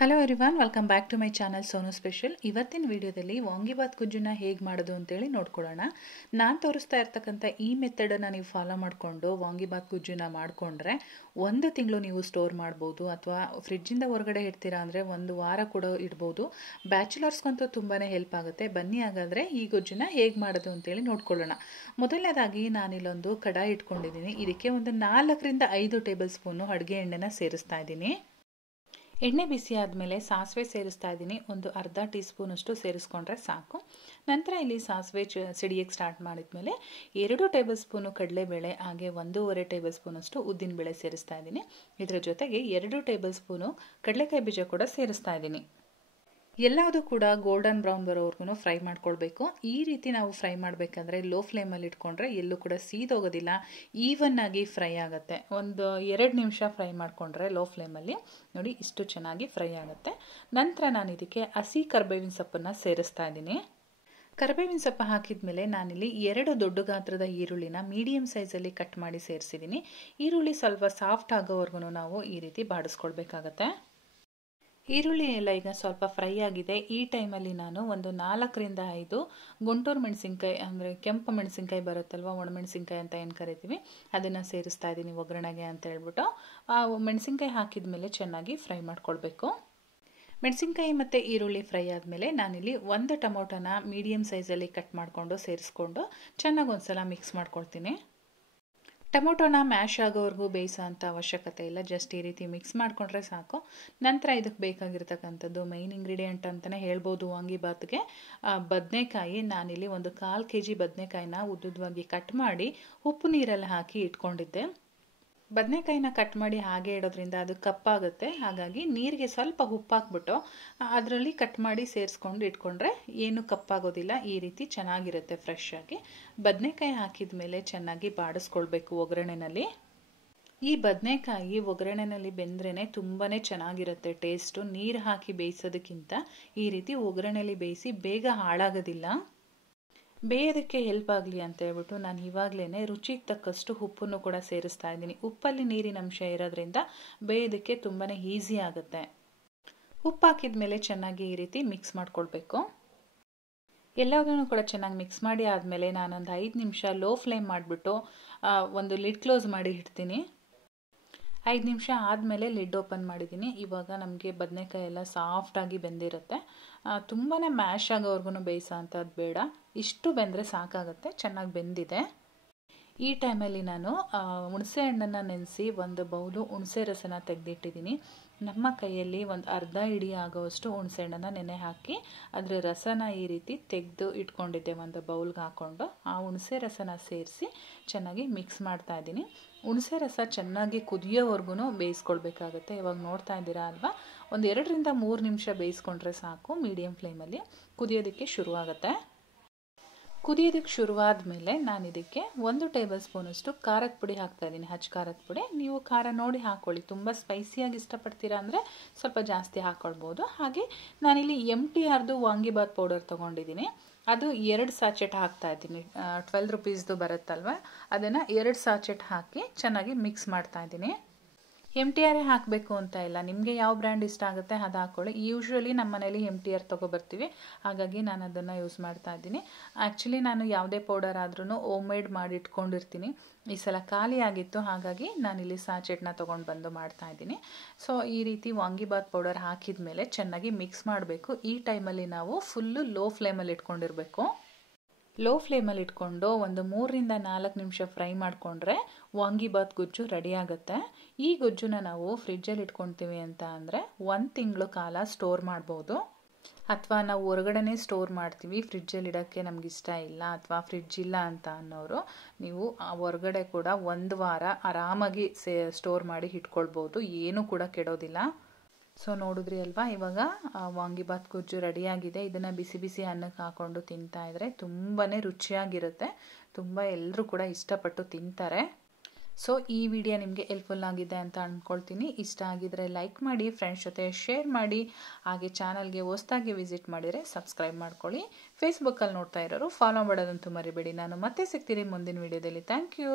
Hello everyone, welcome back to my channel Sonu special. ಇವತ್ತಿನ ವಿಡಿಯೋದಲ್ಲಿ ವಾಂಗಿಬಾತ್ ಗುಜ್ಜನ್ನ ಹೇಗೆ ಮಾಡೋದು ಅಂತೇಳಿ ನೋಡ್ಕೊಳ್ಳೋಣ. ನಾನು ತೋರಿಸ್ತಾ ಇರ್ತಕ್ಕಂಥ ಈ ಮೆಥಡನ್ನು ನೀವು ಫಾಲೋ ಮಾಡಿಕೊಂಡು ವಾಂಗಿಬಾತ್ ಗುಜ್ಜನ್ನ ಮಾಡಿಕೊಂಡ್ರೆ 1 ತಿಂಗಳು ನೀವು ಸ್ಟೋರ್ ಮಾಡ್ಬೋದು, ಅಥವಾ ಫ್ರಿಡ್ಜಿಂದ ಹೊರಗಡೆ ಇಡ್ತೀರಾ ಅಂದರೆ 1 ವಾರ ಕೂಡ ಇಡ್ಬೋದು. ಬ್ಯಾಚುಲರ್ಸ್ಗಂತೂ ತುಂಬಾ ಹೆಲ್ಪ್ ಆಗುತ್ತೆ. ಬನ್ನಿ ಹಾಗಾದರೆ ಈ ಗುಜ್ಜನ್ನ ಹೇಗೆ ಮಾಡೋದು ಅಂತೇಳಿ ನೋಡ್ಕೊಳ್ಳೋಣ. ಮೊದಲನೇದಾಗಿ ನಾನಿಲ್ಲೊಂದು ಕಡಾಯಿ ಇಟ್ಕೊಂಡಿದ್ದೀನಿ. ಇದಕ್ಕೆ ಒಂದು 4 ರಿಂದ 5 ಟೇಬಲ್ ಸ್ಪೂನು ಅಡುಗೆ ಎಣ್ಣೆನ ಸೇರಿಸ್ತಾ ಇದ್ದೀನಿ. ಎಣ್ಣೆ ಬಿಸಿ ಆದಮೇಲೆ ಸಾಸಿವೆ ಸೇರಿಸ್ತಾ ಇದ್ದೀನಿ. ಒಂದು ಅರ್ಧ ಟೀ ಸ್ಪೂನಷ್ಟು ಸೇರಿಸ್ಕೊಂಡ್ರೆ ಸಾಕು. ನಂತರ ಇಲ್ಲಿ ಸಾಸಿವೆ ಸಿಡಿಯೋಕ್ಕೆ ಸ್ಟಾರ್ಟ್ ಮಾಡಿದ್ಮೇಲೆ 2 ಟೇಬಲ್ ಸ್ಪೂನು ಕಡಲೆಬೇಳೆ, ಹಾಗೆ 1.5 ಟೇಬಲ್ ಸ್ಪೂನಷ್ಟು ಉದ್ದಿನಬೇಳೆ ಸೇರಿಸ್ತಾ ಇದ್ದೀನಿ. ಇದರ ಜೊತೆಗೆ 2 ಟೇಬಲ್ ಸ್ಪೂನು ಕಡಲೆಕಾಯಿ ಬೀಜ ಕೂಡ ಸೇರಿಸ್ತಾ ಇದ್ದೀನಿ. ಎಲ್ಲದೂ ಕೂಡ ಗೋಲ್ಡನ್ ಬ್ರೌನ್ ಬರೋವರೆಗೂ ಫ್ರೈ ಮಾಡ್ಕೊಳ್ಬೇಕು. ಈ ರೀತಿ ನಾವು ಫ್ರೈ ಮಾಡಬೇಕಂದ್ರೆ ಲೋ ಫ್ಲೇಮಲ್ಲಿ ಇಟ್ಕೊಂಡ್ರೆ ಎಲ್ಲೂ ಕೂಡ ಸೀದೋಗೋದಿಲ್ಲ, ಈವನ್ ಆಗಿ ಫ್ರೈ ಆಗುತ್ತೆ. ಒಂದು 2 ನಿಮಿಷ ಫ್ರೈ ಮಾಡಿಕೊಂಡ್ರೆ ಲೋ ಫ್ಲೇಮಲ್ಲಿ ನೋಡಿ ಇಷ್ಟು ಚೆನ್ನಾಗಿ ಫ್ರೈ ಆಗುತ್ತೆ. ನಂತರ ನಾನು ಇದಕ್ಕೆ ಹಸಿ ಕರಿಬೇವಿನ ಸೊಪ್ಪನ್ನು ಸೇರಿಸ್ತಾ ಇದ್ದೀನಿ. ಕರಿಬೇವಿನ ಸೊಪ್ಪು ಹಾಕಿದ ಮೇಲೆ ನಾನಿಲ್ಲಿ 2 ದೊಡ್ಡ ಗಾತ್ರದ ಈರುಳ್ಳಿನ ಮೀಡಿಯಮ್ ಸೈಜಲ್ಲಿ ಕಟ್ ಮಾಡಿ ಸೇರಿಸಿದ್ದೀನಿ. ಈರುಳ್ಳಿ ಸ್ವಲ್ಪ ಸಾಫ್ಟ್ ಆಗೋವರೆಗೂ ನಾವು ಈ ರೀತಿ ಬಾಡಿಸ್ಕೊಳ್ಬೇಕಾಗತ್ತೆ. ಈರುಳ್ಳಿ ಎಲ್ಲ ಈಗ ಸ್ವಲ್ಪ ಫ್ರೈ ಆಗಿದೆ. ಈ ಟೈಮಲ್ಲಿ ನಾನು ಒಂದು 4 ರಿಂದ 5 ಗುಂಟೂರು ಮೆಣಸಿನ್ಕಾಯಿ, ಅಂದರೆ ಕೆಂಪು ಮೆಣಸಿನ್ಕಾಯಿ ಬರುತ್ತಲ್ವ, ಒಣಮೆಣಸಿನ್ಕಾಯಿ ಅಂತ ಏನು ಕರಿತೀವಿ, ಅದನ್ನು ಸೇರಿಸ್ತಾ ಇದ್ದೀನಿ ಒಗ್ಗರಣೆಗೆ ಅಂತ ಹೇಳ್ಬಿಟ್ಟು. ಮೆಣಸಿನ್ಕಾಯಿ ಹಾಕಿದ ಮೇಲೆ ಚೆನ್ನಾಗಿ ಫ್ರೈ ಮಾಡ್ಕೊಳ್ಬೇಕು. ಮೆಣಸಿನ್ಕಾಯಿ ಮತ್ತು ಈರುಳ್ಳಿ ಫ್ರೈ ಆದಮೇಲೆ ನಾನಿಲ್ಲಿ 1 ಟೊಮೊಟೊನ ಮೀಡಿಯಮ್ ಸೈಜಲ್ಲಿ ಕಟ್ ಮಾಡಿಕೊಂಡು ಸೇರಿಸ್ಕೊಂಡು ಚೆನ್ನಾಗಿ ಒಂದ್ಸಲ ಮಿಕ್ಸ್ ಮಾಡ್ಕೊಳ್ತೀನಿ. ಟೊಮೊಟೊನ ಮ್ಯಾಶ್ ಆಗೋವರೆಗೂ ಬೇಯಿಸೋ ಅಂಥ ಅವಶ್ಯಕತೆ ಇಲ್ಲ, ಜಸ್ಟ್ ಈ ರೀತಿ ಮಿಕ್ಸ್ ಮಾಡಿಕೊಂಡ್ರೆ ಸಾಕು. ನಂತರ ಇದಕ್ಕೆ ಬೇಕಾಗಿರ್ತಕ್ಕಂಥದ್ದು ಮೈನ್ ಇಂಗ್ರೀಡಿಯೆಂಟ್ ಅಂತಲೇ ಹೇಳ್ಬೋದು ವಾಂಗಿಬಾತ್ಗೆ, ಬದನೆಕಾಯಿ. ನಾನಿಲ್ಲಿ ಒಂದು 1/4 kg ಬದನೆಕಾಯಿನ ಉದ್ದುದವಾಗಿ ಕಟ್ ಮಾಡಿ ಉಪ್ಪು ನೀರಲ್ಲಿ ಹಾಕಿ ಇಟ್ಕೊಂಡಿದ್ದೆ. ಬದನೆಕಾಯಿನ ಕಟ್ ಮಾಡಿ ಹಾಗೆ ಇಡೋದ್ರಿಂದ ಅದು ಕಪ್ಪಾಗುತ್ತೆ. ಹಾಗಾಗಿ ನೀರಿಗೆ ಸ್ವಲ್ಪ ಉಪ್ಪು ಹಾಕ್ಬಿಟ್ಟು ಅದರಲ್ಲಿ ಕಟ್ ಮಾಡಿ ಸೇರಿಸ್ಕೊಂಡು ಇಟ್ಕೊಂಡ್ರೆ ಏನು ಕಪ್ಪಾಗೋದಿಲ್ಲ. ಈ ರೀತಿ ಚೆನ್ನಾಗಿರುತ್ತೆ ಫ್ರೆಶ್ ಆಗಿ. ಬದನೆಕಾಯಿ ಹಾಕಿದ ಮೇಲೆ ಚೆನ್ನಾಗಿ ಬಾಡಿಸ್ಕೊಳ್ಬೇಕು ಒಗ್ಗರಣೆನಲ್ಲಿ. ಈ ಬದನೆಕಾಯಿ ಒಗ್ಗರಣೆನಲ್ಲಿ ಬೆಂದ್ರೇ ತುಂಬಾ ಚೆನ್ನಾಗಿರುತ್ತೆ ಟೇಸ್ಟು. ನೀರು ಹಾಕಿ ಬೇಯಿಸೋದಕ್ಕಿಂತ ಈ ರೀತಿ ಒಗ್ಗರಣೆಯಲ್ಲಿ ಬೇಯಿಸಿ ಬೇಗ ಹಾಳಾಗೋದಿಲ್ಲ. ಬೇಯೋದಕ್ಕೆ ಹೆಲ್ಪ್ ಆಗಲಿ ಅಂತ ಹೇಳ್ಬಿಟ್ಟು ನಾನು ಇವಾಗಲೇ ರುಚಿಗೆ ತಕ್ಕಷ್ಟು ಉಪ್ಪನ್ನು ಕೂಡ ಸೇರಿಸ್ತಾ ಇದ್ದೀನಿ. ಉಪ್ಪಲ್ಲಿ ನೀರಿನ ಅಂಶ ಇರೋದ್ರಿಂದ ಬೇಯೋದಕ್ಕೆ ತುಂಬಾ ಈಸಿ ಆಗುತ್ತೆ. ಉಪ್ಪು ಹಾಕಿದ ಮೇಲೆ ಚೆನ್ನಾಗಿ ಈ ರೀತಿ ಮಿಕ್ಸ್ ಮಾಡ್ಕೊಳ್ಬೇಕು. ಎಲ್ಲದನ್ನು ಕೂಡ ಚೆನ್ನಾಗಿ ಮಿಕ್ಸ್ ಮಾಡಿ ಆದಮೇಲೆ ನಾನೊಂದು 5 ನಿಮಿಷ ಲೋ ಫ್ಲೇಮ್ ಮಾಡಿಬಿಟ್ಟು ಒಂದು ಲಿಡ್ ಕ್ಲೋಸ್ ಮಾಡಿ ಇಡ್ತೀನಿ. 5 ನಿಮಿಷ ಆದಮೇಲೆ ಲಿಡ್ ಓಪನ್ ಮಾಡಿದ್ದೀನಿ. ಇವಾಗ ನಮಗೆ ಬದನೆಕಾಯಿ ಎಲ್ಲ ಸಾಫ್ಟಾಗಿ ಬೆಂದಿರುತ್ತೆ. ತುಂಬಾ ಮ್ಯಾಶ್ ಆಗೋವರೆಗೂ ಬೇಯಿಸೋ ಅಂಥದ್ದು ಬೇಡ, ಇಷ್ಟು ಬೆಂದರೆ ಸಾಕಾಗುತ್ತೆ. ಚೆನ್ನಾಗಿ ಬೆಂದಿದೆ. ಈ ಟೈಮಲ್ಲಿ ನಾನು ಹುಣಸೆ ಹಣ್ಣನ್ನು ನೆನೆಸಿ 1 ಬೌಲು ಹುಣಸೆ ರಸನ ತೆಗೆದಿಟ್ಟಿದ್ದೀನಿ. ನಮ್ಮ ಕೈಯಲ್ಲಿ ಒಂದು ಅರ್ಧ ಹಿಡಿ ಆಗೋವಷ್ಟು ಹುಣಸೆ ಹಣ್ಣನ್ನು ನೆನೆ ಹಾಕಿ ಅದರ ರಸನ ಈ ರೀತಿ ತೆಗೆದು ಇಟ್ಕೊಂಡಿದ್ದೆ ಒಂದು ಬೌಲ್ಗೆ ಹಾಕ್ಕೊಂಡು. ಆ ಹುಣಸೆ ರಸನ ಸೇರಿಸಿ ಚೆನ್ನಾಗಿ ಮಿಕ್ಸ್ ಮಾಡ್ತಾ ಇದ್ದೀನಿ. ಹುಣಸೆ ರಸ ಚೆನ್ನಾಗಿ ಕುದಿಯೋವರೆಗೂ ಬೇಯಿಸ್ಕೊಳ್ಬೇಕಾಗತ್ತೆ. ಇವಾಗ ನೋಡ್ತಾ ಇದ್ದೀರಾ ಅಲ್ವಾ, ಒಂದು 2 ರಿಂದ 3 ನಿಮಿಷ ಬೇಯಿಸ್ಕೊಂಡ್ರೆ ಸಾಕು. ಮೀಡಿಯಮ್ ಫ್ಲೇಮಲ್ಲಿ ಕುದಿಯೋದಕ್ಕೆ ಶುರುವಾಗುತ್ತೆ. ಕುದಿಯೋದಕ್ಕೆ ಶುರುವಾದ ಮೇಲೆ ನಾನು ಇದಕ್ಕೆ 1 ಟೇಬಲ್ ಸ್ಪೂನಷ್ಟು ಖಾರದ ಪುಡಿ ಹಾಕ್ತಾ ಇದ್ದೀನಿ, ಹಚ್ಚ ಖಾರದ ಪುಡಿ. ನೀವು ಖಾರ ನೋಡಿ ಹಾಕ್ಕೊಳ್ಳಿ. ತುಂಬ ಸ್ಪೈಸಿಯಾಗಿ ಇಷ್ಟಪಡ್ತೀರಾ ಅಂದರೆ ಸ್ವಲ್ಪ ಜಾಸ್ತಿ ಹಾಕ್ಕೊಳ್ಬೋದು. ಹಾಗೆ ನಾನಿಲ್ಲಿ MTRದು ವಾಂಗಿಬಾತ್ ಪೌಡರ್ ತೊಗೊಂಡಿದ್ದೀನಿ. ಅದು 2 ಸಾಚೆಟ್ ಹಾಕ್ತಾ ಇದ್ದೀನಿ. 12 ರುಪೀಸ್ದು ಬರುತ್ತಲ್ವ, ಅದನ್ನು 2 ಸಾಚೆಟ್ ಹಾಕಿ ಚೆನ್ನಾಗಿ ಮಿಕ್ಸ್ ಮಾಡ್ತಾ ಇದ್ದೀನಿ. MTR ಹಾಕಬೇಕು ಅಂತ ಇಲ್ಲ, ನಿಮಗೆ ಯಾವ ಬ್ರ್ಯಾಂಡ್ ಇಷ್ಟ ಆಗುತ್ತೆ ಅದು ಹಾಕ್ಕೊಳ್ಳಿ. ಯೂಶ್ವಲಿ ನಮ್ಮ ಮನೇಲಿ MTR ತೊಗೊಬರ್ತೀವಿ, ಹಾಗಾಗಿ ನಾನು ಅದನ್ನು ಯೂಸ್ ಮಾಡ್ತಾ ಇದ್ದೀನಿ. ಆ್ಯಕ್ಚುಲಿ ನಾನು ಯಾವುದೇ ಪೌಡರ್ ಆದ್ರೂ ಹೋಮ್ ಮೇಡ್ ಮಾಡಿ ಇಟ್ಕೊಂಡಿರ್ತೀನಿ. ಈ ಸಲ ಖಾಲಿ ಆಗಿತ್ತು, ಹಾಗಾಗಿ ನಾನಿಲ್ಲಿ ಸಾಚೆಟ್ನ ತೊಗೊಂಡು ಬಂದು ಮಾಡ್ತಾ ಇದ್ದೀನಿ. ಸೊ ಈ ರೀತಿ ವಾಂಗಿಬಾತ್ ಪೌಡರ್ ಹಾಕಿದ ಮೇಲೆ ಚೆನ್ನಾಗಿ ಮಿಕ್ಸ್ ಮಾಡಬೇಕು. ಈ ಟೈಮಲ್ಲಿ ನಾವು ಫುಲ್ಲು ಲೋ ಫ್ಲೇಮಲ್ಲಿ ಇಟ್ಕೊಂಡಿರಬೇಕು. ಲೋ ಫ್ಲೇಮಲ್ಲಿ ಇಟ್ಕೊಂಡು ಒಂದು 3 ರಿಂದ 4 ನಿಮಿಷ ಫ್ರೈ ಮಾಡಿಕೊಂಡ್ರೆ ವಾಂಗಿಬಾತ್ ಗುಜ್ಜು ರೆಡಿ ಆಗುತ್ತೆ. ಈ ಗುಜ್ಜುನ ನಾವು ಫ್ರಿಡ್ಜಲ್ಲಿ ಇಟ್ಕೊಳ್ತೀವಿ ಅಂತ ಅಂದರೆ 1 ತಿಂಗಳು ಕಾಲ ಸ್ಟೋರ್ ಮಾಡ್ಬೋದು. ಅಥವಾ ನಾವು ಹೊರಗಡೆನೇ ಸ್ಟೋರ್ ಮಾಡ್ತೀವಿ, ಫ್ರಿಡ್ಜಲ್ಲಿ ಇಡೋಕ್ಕೆ ನಮಗಿಷ್ಟ ಇಲ್ಲ ಅಥವಾ ಫ್ರಿಡ್ಜ್ ಇಲ್ಲ ಅಂತ ಅನ್ನೋರು, ನೀವು ಹೊರಗಡೆ ಕೂಡ 1 ವಾರ ಆರಾಮಾಗಿ ಸ್ಟೋರ್ ಮಾಡಿ ಇಟ್ಕೊಳ್ಬೋದು, ಏನೂ ಕೂಡ ಕೆಡೋದಿಲ್ಲ. ಸೊ ನೋಡಿದ್ರಿ ಅಲ್ವಾ, ಇವಾಗ ವಾಂಗಿಬಾತ್ ಗುಜ್ಜು ರೆಡಿಯಾಗಿದೆ. ಇದನ್ನು ಬಿಸಿ ಬಿಸಿ ಅನ್ನಕ್ಕೆ ಹಾಕ್ಕೊಂಡು ತಿಂತಾ ಇದ್ರೆ ತುಂಬಾ ರುಚಿಯಾಗಿರುತ್ತೆ. ತುಂಬ ಎಲ್ಲರೂ ಕೂಡ ಇಷ್ಟಪಟ್ಟು ತಿಂತಾರೆ. ಸೊ ಈ ವಿಡಿಯೋ ನಿಮಗೆ ಹೆಲ್ಪ್ಫುಲ್ ಆಗಿದೆ ಅಂತ ಅಂದ್ಕೊಳ್ತೀನಿ. ಇಷ್ಟ ಆಗಿದ್ರೆ ಲೈಕ್ ಮಾಡಿ, ಫ್ರೆಂಡ್ಸ್ ಜೊತೆ ಶೇರ್ ಮಾಡಿ, ಹಾಗೆ ಚಾನಲ್ಗೆ ಹೊಸದಾಗಿ ವಿಸಿಟ್ ಮಾಡಿದರೆ ಸಬ್ಸ್ಕ್ರೈಬ್ ಮಾಡ್ಕೊಳ್ಳಿ. ಫೇಸ್ಬುಕ್ಕಲ್ಲಿ ನೋಡ್ತಾ ಇರೋರು ಫಾಲೋ ಮಾಡೋದಂತೂ ಮರಿಬೇಡಿ. ನಾನು ಮತ್ತೆ ಸಿಗ್ತೀನಿ ಮುಂದಿನ ವಿಡಿಯೋದಲ್ಲಿ. Thank you.